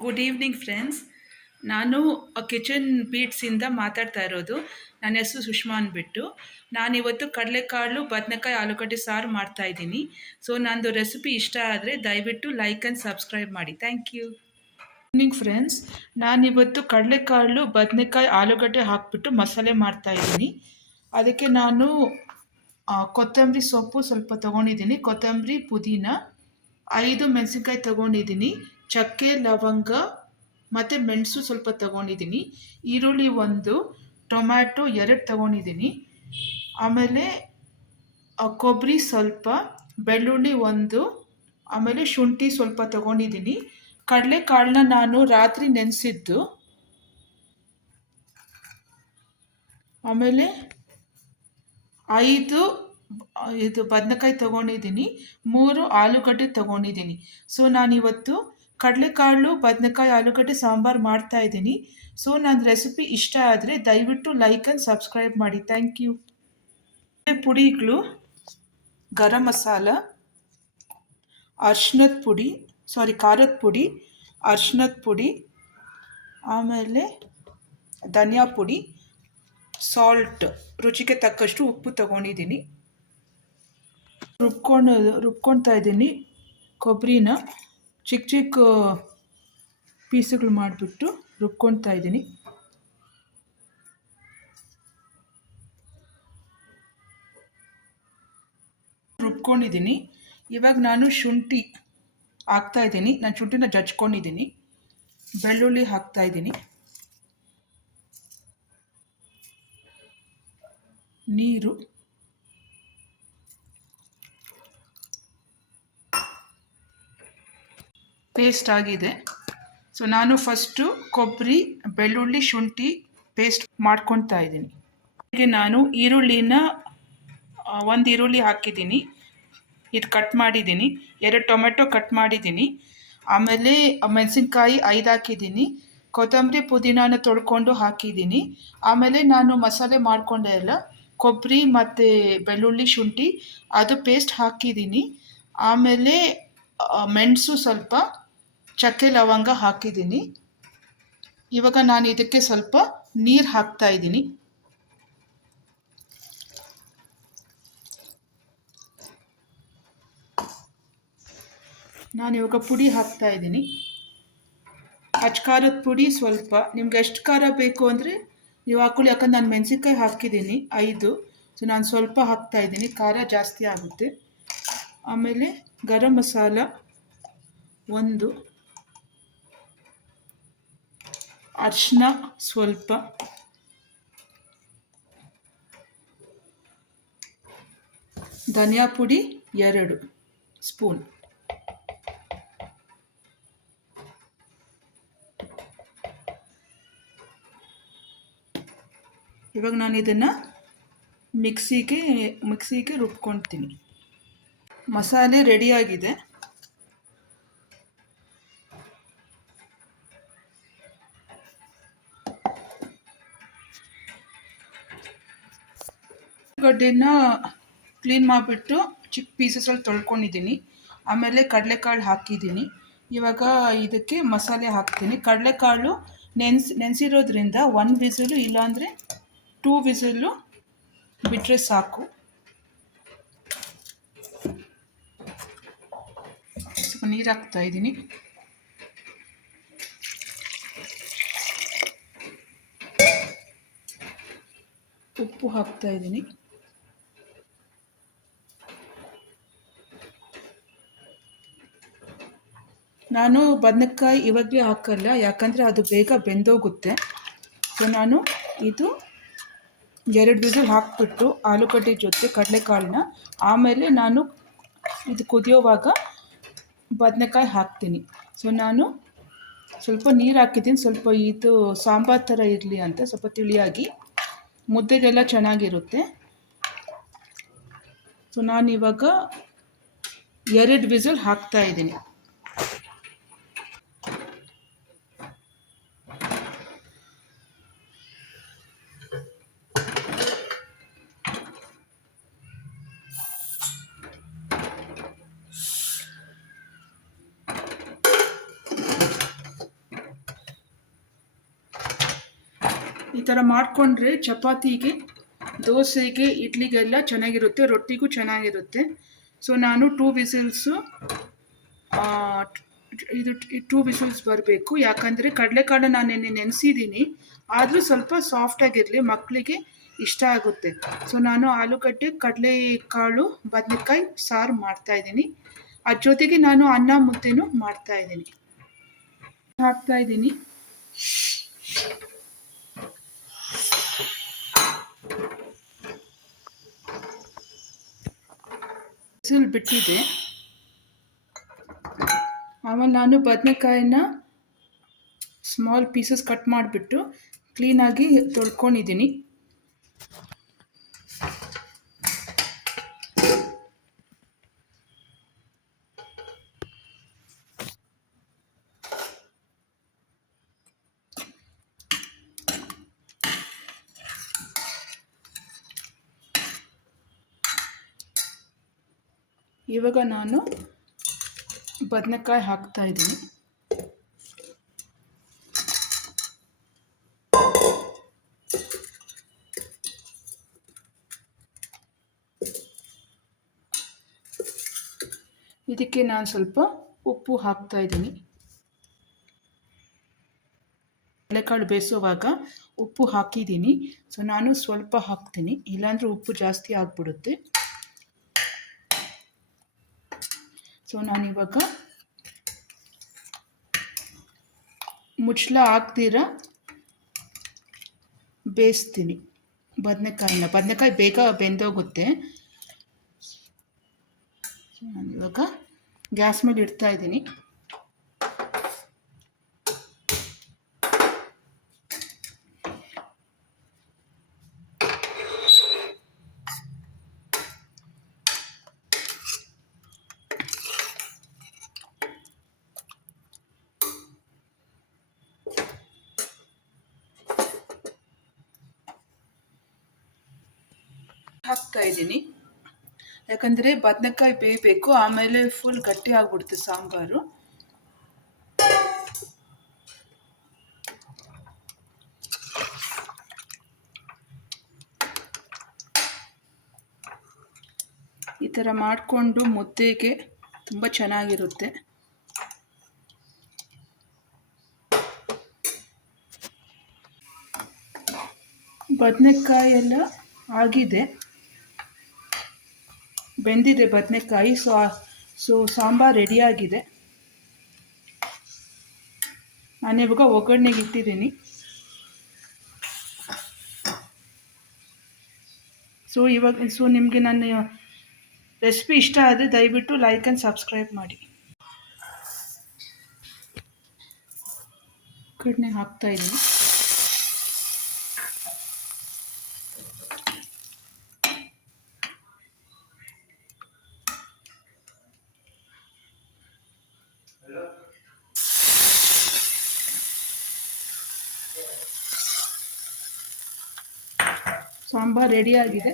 Good evening friends. ನಾನು kitchen ಬೀಟ್ಸಿಂದ ಮಾತಾಡ್ತಾ ಇರೋದು. ನನ್ನ ಹೆಸರು ಸುಷ್ಮಾ ಅಂದ್ಬಿಟ್ಟು. ನಾನಿವತ್ತು ಕಡಲೆಕಾಳು ಬದನೆಕಾಯಿ ಆಲೂಗಡ್ಡೆ ಸಾರು ಮಾಡ್ತಾಯಿದ್ದೀನಿ. ಸೊ ನಂದು ರೆಸಿಪಿ ಇಷ್ಟ ಆದರೆ ದಯವಿಟ್ಟು ಲೈಕ್ ಆ್ಯಂಡ್ ಸಬ್ಸ್ಕ್ರೈಬ್ ಮಾಡಿ. Thank you. ಈವ್ನಿಂಗ್ ಫ್ರೆಂಡ್ಸ್, ನಾನಿವತ್ತು ಕಡಲೆಕಾಳು ಬದನೆಕಾಯಿ ಆಲೂಗಡ್ಡೆ ಹಾಕಿಬಿಟ್ಟು ಮಸಾಲೆ ಮಾಡ್ತಾಯಿದ್ದೀನಿ. ಅದಕ್ಕೆ ನಾನು ಕೊತ್ತಂಬರಿ ಸೊಪ್ಪು ಸ್ವಲ್ಪ ತೊಗೊಂಡಿದ್ದೀನಿ, ಕೊತ್ತಂಬರಿ ಪುದೀನ, 5 ಮೆಣಸಿನ್ಕಾಯಿ ತೊಗೊಂಡಿದ್ದೀನಿ, ಚಕ್ಕೆ ಲವಂಗ ಮತ್ತು ಮೆಣಸು ಸ್ವಲ್ಪ ತೊಗೊಂಡಿದ್ದೀನಿ, ಈರುಳ್ಳಿ 1, ಟೊಮ್ಯಾಟೊ 2 ತೊಗೊಂಡಿದ್ದೀನಿ, ಆಮೇಲೆ ಕೊಬ್ಬರಿ ಸ್ವಲ್ಪ, ಬೆಳ್ಳುಳ್ಳಿ 1, ಆಮೇಲೆ ಶುಂಠಿ ಸ್ವಲ್ಪ ತೊಗೊಂಡಿದ್ದೀನಿ. ಕಡಲೆಕಾಳನ್ನ ನಾನು ರಾತ್ರಿ ನೆನೆಸಿದ್ದು, ಆಮೇಲೆ 5 ಬದನೆಕಾಯಿ ತೊಗೊಂಡಿದ್ದೀನಿ, 3 ಆಲೂಗಡ್ಡೆ ತೊಗೊಂಡಿದ್ದೀನಿ. ಸೊ ನಾನಿವತ್ತು ಕಡಲೆಕಾಳು ಬದನೆಕಾಯಿ ಆಲೂಗಡ್ಡೆ ಸಾಂಬಾರು ಮಾಡ್ತಾಯಿದ್ದೀನಿ. ಸೊ ನನ್ನ ರೆಸಿಪಿ ಇಷ್ಟ ಆದರೆ ದಯವಿಟ್ಟು ಲೈಕ್ ಆ್ಯಂಡ್ ಸಬ್ಸ್ಕ್ರೈಬ್ ಮಾಡಿ. Thank you. ಪುಡಿಗಳು: ಗರಂ ಮಸಾಲ, ಅರ್ಶಿನದ ಪುಡಿ, ಖಾರದ ಪುಡಿ, ಅರ್ಶಿನದ ಪುಡಿ, ಆಮೇಲೆ ಧನಿಯಾ ಪುಡಿ, ಸಾಲ್ಟ್, ರುಚಿಗೆ ತಕ್ಕಷ್ಟು ಉಪ್ಪು ತೊಗೊಂಡಿದ್ದೀನಿ. ರುಬ್ಕೊಳ್ತಾ ಇದ್ದೀನಿ. ಕೊಬ್ಬರಿನ ಚಿಕ್ಕ ಚಿಕ್ಕ ಪೀಸುಗಳು ಮಾಡಿಬಿಟ್ಟು ರುಬ್ಕೊಳ್ತಾ ಇದ್ದೀನಿ. ರುಬ್ಕೊಂಡಿದ್ದೀನಿ. ಇವಾಗ ನಾನು ಶುಂಠಿ ಹಾಕ್ತಾಯಿದ್ದೀನಿ. ನಾನು ಶುಂಠಿನ ಜಜ್ಕೊಂಡಿದ್ದೀನಿ. ಬೆಳ್ಳುಳ್ಳಿ ಹಾಕ್ತಾಯಿದ್ದೀನಿ. ನೀರು, ಪೇಸ್ಟ್ ಆಗಿದೆ. ಸೊ ನಾನು ಫಸ್ಟು ಕೊಬ್ಬರಿ, ಬೆಳ್ಳುಳ್ಳಿ, ಶುಂಠಿ ಪೇಸ್ಟ್ ಮಾಡ್ಕೊಳ್ತಾ ಇದ್ದೀನಿ. ಹೀಗೆ ನಾನು ಈರುಳ್ಳಿನ 1 ಈರುಳ್ಳಿ ಹಾಕಿದ್ದೀನಿ, ಇದು ಕಟ್ ಮಾಡಿದ್ದೀನಿ. 2 ಟೊಮೆಟೊ ಕಟ್ ಮಾಡಿದ್ದೀನಿ. ಆಮೇಲೆ ಮೆಣಸಿನ್ಕಾಯಿ 5 ಹಾಕಿದ್ದೀನಿ. ಕೊತ್ತಂಬರಿ ಪುದೀನಾನ ತೊಳ್ಕೊಂಡು ಹಾಕಿದ್ದೀನಿ. ಆಮೇಲೆ ನಾನು ಮಸಾಲೆ ಮಾಡಿಕೊಂಡೆ ಎಲ್ಲ, ಕೊಬ್ಬರಿ ಮತ್ತು ಬೆಳ್ಳುಳ್ಳಿ ಶುಂಠಿ ಅದು ಪೇಸ್ಟ್ ಹಾಕಿದ್ದೀನಿ. ಆಮೇಲೆ ಮೆಣಸು ಸ್ವಲ್ಪ, ಚಕ್ಕೆ ಲವಂಗ ಹಾಕಿದ್ದೀನಿ. ಇವಾಗ ನಾನು ಇದಕ್ಕೆ ಸ್ವಲ್ಪ ನೀರು ಹಾಕ್ತಾಯಿದ್ದೀನಿ. ನಾನಿವಾಗ ಪುಡಿ ಹಾಕ್ತಾಯಿದ್ದೀನಿ. ಖಾರದ ಪುಡಿ ಸ್ವಲ್ಪ, ನಿಮ್ಗೆ ಎಷ್ಟು ಖಾರ ಬೇಕು ಅಂದರೆ ನೀವು ಹಾಕ್ಕೊಳ್ಳಿ. ಯಾಕಂದ್ರೆ ನಾನು ಮೆಣಸಿನ್ಕಾಯಿ ಹಾಕಿದ್ದೀನಿ 5, ಸೊ ನಾನು ಸ್ವಲ್ಪ ಹಾಕ್ತಾಯಿದ್ದೀನಿ, ಖಾರ ಜಾಸ್ತಿ ಆಗುತ್ತೆ. ಆಮೇಲೆ ಗರಂ ಮಸಾಲ 1, ಅರಿಶಿನ ಸ್ವಲ್ಪ, ಧನಿಯಾ ಪುಡಿ 2 ಸ್ಪೂನ್. ಇವಾಗ ನಾನು ಇದನ್ನು ಮಿಕ್ಸಿಗೆ ರುಬ್ಕೊಳ್ತೀನಿ. ಮಸಾಲೆ ರೆಡಿಯಾಗಿದೆ. ಆಲೂಗಡ್ಡೆನ ಕ್ಲೀನ್ ಮಾಡಿಬಿಟ್ಟು ಚಿಕ್ಕ ಪೀಸಸಲ್ಲಿ ತೊಳ್ಕೊಂಡಿದ್ದೀನಿ. ಆಮೇಲೆ ಕಡಲೆಕಾಳು ಹಾಕಿದ್ದೀನಿ. ಇವಾಗ ಇದಕ್ಕೆ ಮಸಾಲೆ ಹಾಕ್ತೀನಿ. ಕಡಲೆಕಾಳು ನೆನೆಸಿರೋದ್ರಿಂದ 1 ವಿಸಿಲು ಇಲ್ಲಾಂದರೆ 2 ವಿಸಿಲು ಬಿಟ್ಟರೆ ಸಾಕು. ಸ್ವಲ್ಪ ನೀರು ಹಾಕ್ತಾಯಿದ್ದೀನಿ. ಉಪ್ಪು ಹಾಕ್ತಾಯಿದ್ದೀನಿ. ನಾನು ಬದನೆಕಾಯಿ ಇವಾಗಲೇ ಹಾಕಲ್ಲ, ಯಾಕಂದರೆ ಅದು ಬೇಗ ಬೆಂದೋಗುತ್ತೆ. ಸೊ ನಾನು ಇದು 2 ವಿಸಿಲ್ ಹಾಕಿಬಿಟ್ಟು ಆಲೂಗಡ್ಡೆ ಜೊತೆ ಕಡಲೆಕಾಳನ್ನ, ಆಮೇಲೆ ನಾನು ಇದು ಕುದಿಯೋವಾಗ ಬದನೆಕಾಯಿ ಹಾಕ್ತೀನಿ. ಸೊ ನಾನು ಸ್ವಲ್ಪ ನೀರು ಹಾಕಿದ್ದೀನಿ, ಸ್ವಲ್ಪ ಇದು ಸಾಂಬಾರು ಥರ ಇರಲಿ ಅಂತ, ಸ್ವಲ್ಪ ತಿಳಿಯಾಗಿ, ಮುದ್ದೆಗೆಲ್ಲ ಚೆನ್ನಾಗಿರುತ್ತೆ. ಸೊ ನಾನಿವಾಗ 2 ವಿಸಿಲ್ ಹಾಕ್ತಾಯಿದ್ದೀನಿ. ಈ ಥರ ಮಾಡಿಕೊಂಡ್ರೆ ಚಪಾತಿಗೆ, ದೋಸೆಗೆ, ಇಡ್ಲಿಗೆಲ್ಲ ಚೆನ್ನಾಗಿರುತ್ತೆ, ರೊಟ್ಟಿಗೂ ಚೆನ್ನಾಗಿರುತ್ತೆ. ಸೊ ನಾನು 2 ವಿಸಿಲ್ಸು ಇದು 2 ವಿಸಿಲ್ಸ್ ಬರಬೇಕು. ಯಾಕಂದರೆ ಕಡಲೆಕಾಳು ನಾನು ನೆನೆಸಿದ್ದೀನಿ, ಆದರೂ ಸ್ವಲ್ಪ ಸಾಫ್ಟಾಗಿರಲಿ, ಮಕ್ಕಳಿಗೆ ಇಷ್ಟ ಆಗುತ್ತೆ. ಸೊ ನಾನು ಆಲೂಗಡ್ಡೆ, ಕಡಲೆಕಾಳು, ಬದನೆಕಾಯಿ ಸಾರು ಮಾಡ್ತಾಯಿದ್ದೀನಿ. ಅದ್ರ ಜೊತೆಗೆ ನಾನು ಅನ್ನ ಮುದ್ದೆನೂ ಮಾಡ್ತಾಯಿದ್ದೀನಿ. ಹಾಕ್ತಾಯಿದ್ದೀನಿ. ವಿಸಿಲ್ ಬಿಟ್ಟಿದೆ. ಆಮೇಲೆ ನಾನು ಬದನೆಕಾಯಿನ ಸ್ಮಾಲ್ ಪೀಸಸ್ ಕಟ್ ಮಾಡಿಬಿಟ್ಟು ಕ್ಲೀನಾಗಿ ತೊಳ್ಕೊಂಡಿದ್ದೀನಿ. ಇವಾಗ ನಾನು ಬದನೆಕಾಯಿ ಹಾಕ್ತಾಯಿದ್ದೀನಿ. ಇದಕ್ಕೆ ನಾನು ಸ್ವಲ್ಪ ಉಪ್ಪು ಹಾಕ್ತಾಯಿದ್ದೀನಿ. ಕಡಲೆಕಾಳು ಬೇಯಿಸುವಾಗ ಉಪ್ಪು ಹಾಕಿದ್ದೀನಿ. ಸೊ ನಾನು ಸ್ವಲ್ಪ ಹಾಕ್ತೀನಿ, ಇಲ್ಲಾಂದರೆ ಉಪ್ಪು ಜಾಸ್ತಿ ಆಗಿಬಿಡುತ್ತೆ. ಸೊ ನಾನಿವಾಗ ಮುಚ್ಚಳ ಹಾಕ್ದಿರ ಬೇಯಿಸ್ತೀನಿ ಬದನೆಕಾಯಿನ. ಬದನೆಕಾಯಿ ಬೇಗ ಬೆಂದೋಗುತ್ತೆ. ನಾನಿವಾಗ ಗ್ಯಾಸ್ ಮೇಲೆ ಇಡ್ತಾಯಿದ್ದೀನಿ. ಹಾಕ್ತಾಯಿದ್ದೀನಿ, ಯಾಕಂದರೆ ಬದನೆಕಾಯಿ ಬೇಯಬೇಕು, ಆಮೇಲೆ ಫುಲ್ ಗಟ್ಟಿ ಆಗಿಬಿಡುತ್ತೆ ಸಾಂಬಾರು. ಈ ಥರ ಮಾಡಿಕೊಂಡು ಮುದ್ದೆಗೆ ತುಂಬ ಚೆನ್ನಾಗಿರುತ್ತೆ. ಬದನೆಕಾಯಿ ಎಲ್ಲ ಆಗಿದೆ, ಬೆಂದಿದೆ ಬದನೆಕಾಯಿ. ಸೊ ಸಾಂಬಾರು ರೆಡಿಯಾಗಿದೆ. ನಾನಿವಾಗ ಒಗ್ಗರಣೆಗೆ ಇಟ್ಟಿದ್ದೀನಿ. ಸೊ ನಿಮಗೆ ನನ್ನ ರೆಸಿಪಿ ಇಷ್ಟ ಆದರೆ ದಯವಿಟ್ಟು ಲೈಕ್ ಆ್ಯಂಡ್ ಸಬ್ಸ್ಕ್ರೈಬ್ ಮಾಡಿ. ಒಗ್ಗರಣೆ ಹಾಕ್ತಾಯಿದ್ದೀನಿ. ಸಾಂಬಾರು ರೆಡಿಯಾಗಿದೆ.